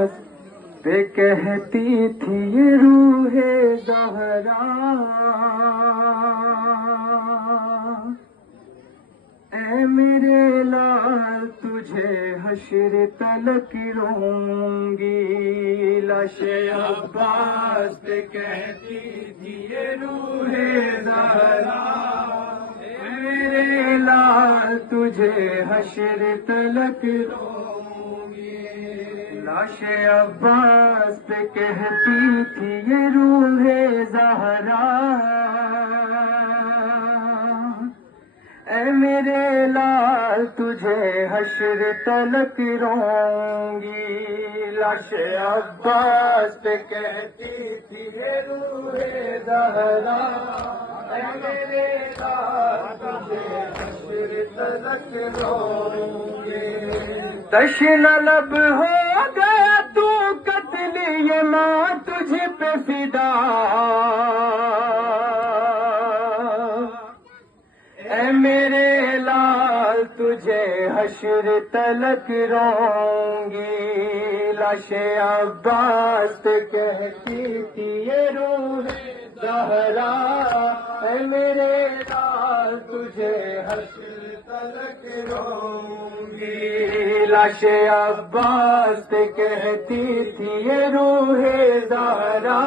عباس پہ کہتی تھی یہ روح زہرا، اے میرے لال تجھے حشر تلک روں گی، لاش عباس پہ کہتی تھی یہ روح زہرا، اے میرے لال تجھے حشر تلک روں گی، لاش عباس پہ کہتی تھی یہ روح زہرا، اے میرے لال تجھے حشر تلک روں گی، لاش عباس پہ کہتی تھی یہ روح زہرا، اے میرے لال تجھے حشر تلک روں گی، تشنہ لب ہو گیا تو قتل یہ ماں تجھ پہ فدا، اے میرے لال تجھے حشر تلک روں گی، لاش عباس پہ کہتی تھی یہ روح زہرا، اے میرے لال تجھے حشر تلک روں گی، لاش عباس پہ کہتی تھی یہ روح زہرا،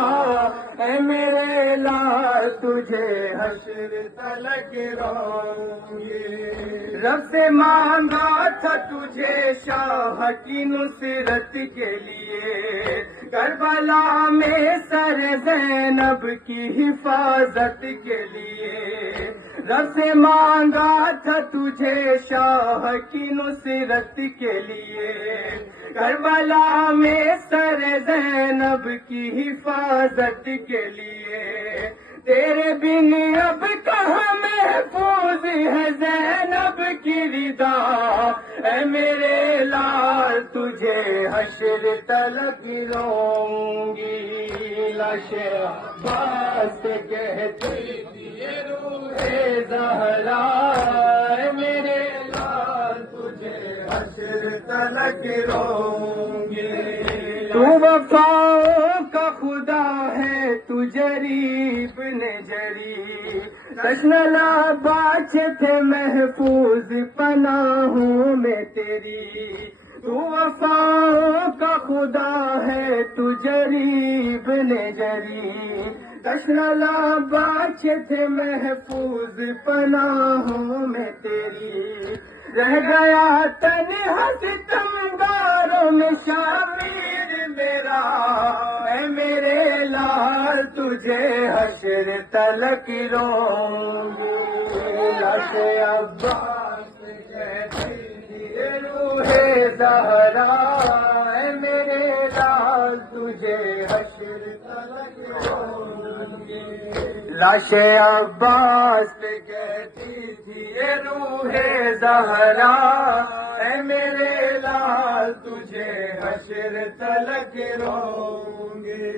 اے میرے لال تجھے حشر تلک روں گی، رب سے مانگا تھا تجھے شاہ کی نصرت کے لیے، کربلا میں سر زینب کی حفاظت کے لیے، رب سے مانگا تھا تجھے شاہ کی نصرت کے لیے، کربلا میں سر زینب کی حفاظت کے لیے، تیرے بن اب کہاں محفوظ ہے زینب کی رضا، اے میرے لال تجھے حشر تلک روں گی، لاش عباس کہتی تھی یہ روح زہرا، اے میرے لال تجھے حشر تلک روں گی، تو وفاؤں کا خدا ہے تو جریب نے جری، تشنہ لب اچھے تھے محفوظ پناہوں میں تیری، تو وفاؤں کا خدا ہے تو جریب نے جری، تشنہ لب اچھے تھے محفوظ پناہوں میں تیری، رہ گیا تنہا ستمگاروں میں شامل میرا، اے میرے لال تجھے حشر تلک روں گی، لاش عباس کہتی تھی یہ روح زہرا، اے میرے لال تجھے حشر تلک روں گی، لاش عباس پہ کہتی تھی یہ روح زہرا، اے میرے لال تجھے حشر تلک روں گی،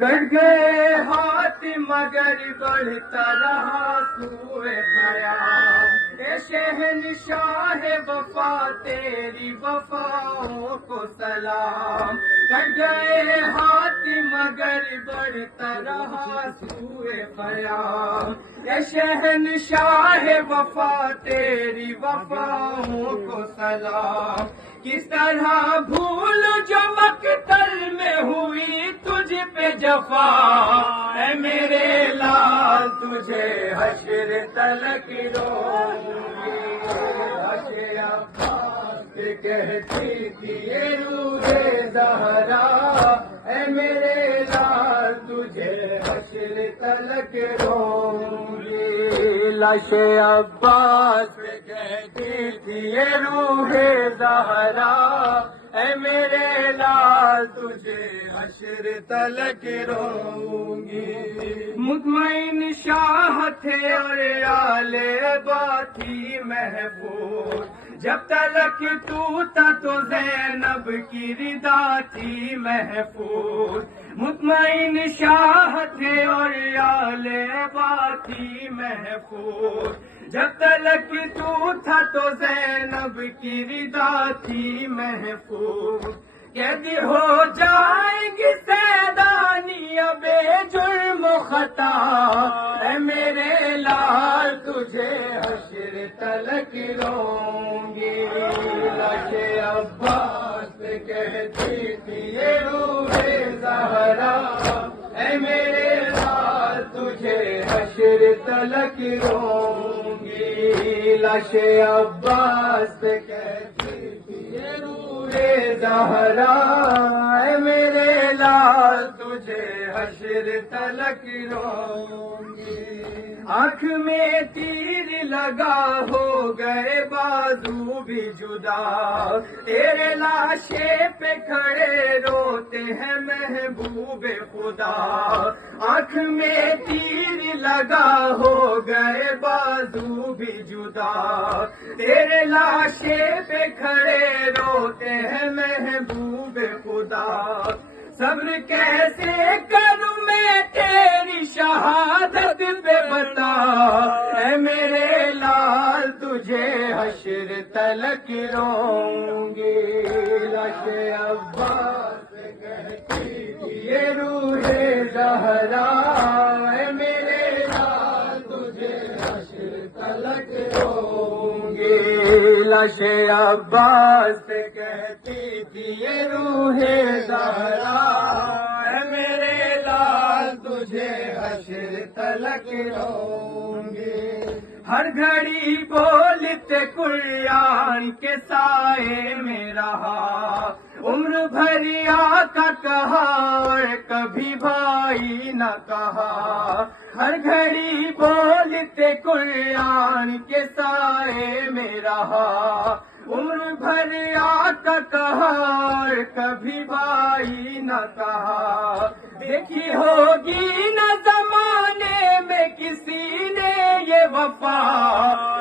کٹ گئے ہاتھ مگر بڑھتا رہا سوئے خیال، اے شہنشاہ وفا تیری وفاؤں کو سلام، کٹ گئے ہاتھ مگر بڑھتا رہا سوئے خیال، اے شہنشاہ وفا تیری وفاؤں کو سلام، کس طرح بھول جو مقتل میں ہوئی تجھ پہ جفا، اے میرے لال تجھے حشر تلک روں گی، لاش عباس کہتی تھی یہ روح زہرا، اے میرے لال تجھے حشر تلک روں گی، لاش عباس کہتی تھی یہ روح زہرا، اے میرے لال تجھے حشر تلک روں گی، مطمئن شاہ تھے اور آل باتی محفوظ، جب تلک تو تھا تو زینب کی رضا تھی محفوظ، مطمئن شاہ تھے اور آل باتی محفوظ، جب تلک تو تھا تو زینب کی رضا تھی محفوظ، قیدی ہو جائیں گی سیدانی بے جرم و خطا، اے میرے لال تجھے حشر تلک روں گی۔ لاش عباس کہتی تھی یہ روح زہرا، اے میرے لال تجھے حشر تلک روں گی۔ لاش عباس کہتی تھی یہ روح زہرا، اے میرے لال تجھے حشر تلک روں گی۔ آنکھ میں تیر لگا ہو گئے بازو بھی جدا، تیرے لاشے پہ کھڑے روتے ہیں محبوب خدا۔ آنکھ میں تیر لگا ہو گئے بازو بھی جدا، تیرے لاشے پہ کھڑے روتے ہیں محبوب خدا۔ صبر کیسے کروں میں تیری شہادت پہ بتا، اے میرے لال تجھے حشر تلک روں گی۔ لاش عباس کہتی تھی یہ روح زہرا، اے میرے لال تجھے حشر تلک روں گی۔ لاش عباس کہتی تھی یہ روح زہرا، اے میرے لال تجھے حشر تلک روں گی۔ ہر گھڑی بولتے قرآن کے سائے میں رہا، عمر بھر آقا کہا اور کبھی بھائی نہ کہا۔ ہر گھڑی بولتے قرآن کے سائے میں رہا، عمر بھر آقا کہا اور کبھی بھائی نہ کہا۔ دیکھی ہوگی نہ زمانے میں کسی نے یہ وفا،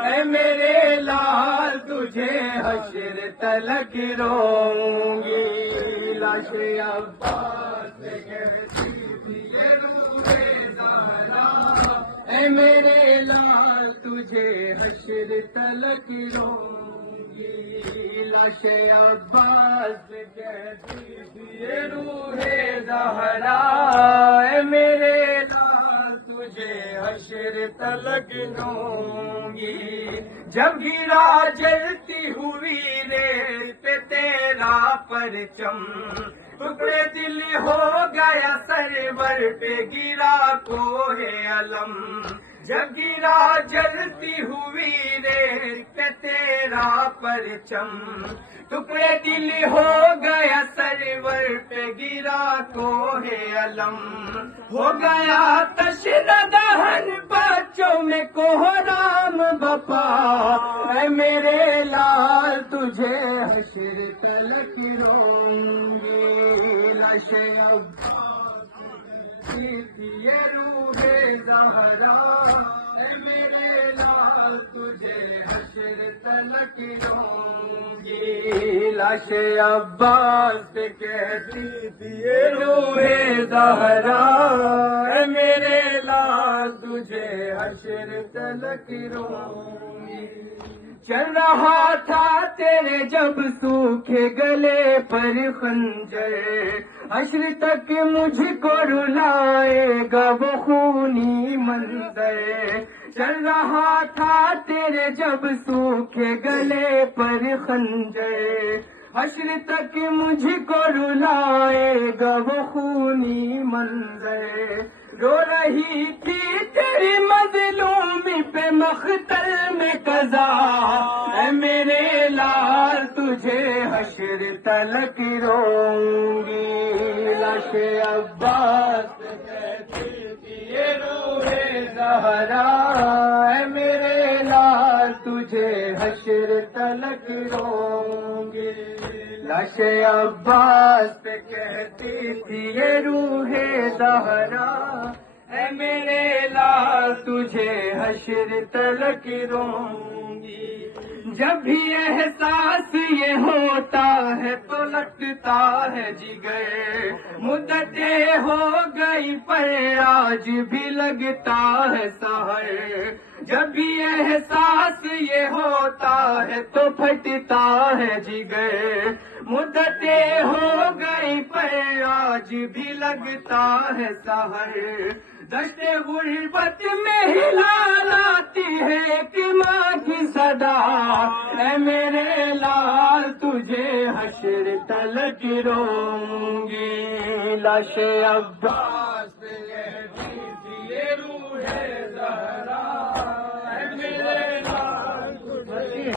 اے میرے لال تجھے حشر تلک روں گی۔ لاش عباس کہتی تھی یہ روح زہرا، اے میرے لال تجھے حشر تلک روں گی۔ لاش عباس کہتی تھی یہ روح زہرا، اے میرے لال تجھے حشر تلک روں گی۔ جب گرا جلتی ہوئی ریت پہ تیرا پرچم، ٹکڑے دل ہو گیا سرور پہ گرا کوہ علم۔ جب گرا جلتی ہوئی ریت پہ تیرا پرچم، ٹکڑے دل ہو گیا سرور پہ گرا کوہ علم۔ ہو گیا تشنہ دہن بچوں میں کوہرام بپا، اے میرے لال تجھے حشر تلک روں گی۔ لاش عباس کہتی یہ روح زہرا، اے میرے لال تجھے حشر تلک روں گی۔ لاش عباس کہتی تھی یہ روح زہرا، اے میرے لال تجھے حشر تلک روں گی۔ چل رہا تھا تیرے جب سوکھے گلے پر خنجر، حشر تک مجھ کو رلائے گا وہ خونی منظر۔ چل رہا تھا تیرے جب سوکھے گلے پر خنجر، حشر تک مجھ کو رلائے گا وہ خونی منظر۔ رو رہی تھی تیری مظلومی پہ مختل میں قضا، اے میرے لال تجھے حشر تلک روں گی۔ لاش عباس کہتی تھی یہ روح زہرا، اے میرے لال تجھے حشر تلک روں گی۔ لاش عباس کہتی تھی یہ روح زہرا، اے میرے لال تجھے حشر تلک روں گی۔ جب بھی احساس یہ ہوتا ہے تو لگتا ہے جگر، مدتیں ہو گئی پر آج بھی لگتا ہے سحر۔ جب بھی احساس یہ ہوتا ہے تو پھٹتا ہے جگر، مدتیں ہو گئی پر آج بھی لگتا ہے سحر، دشت غربت میں ہلا لاتی ہے کہ ماں کی صدا، اے میرے لال تجھے حشر تلک روں گی، لاش عباس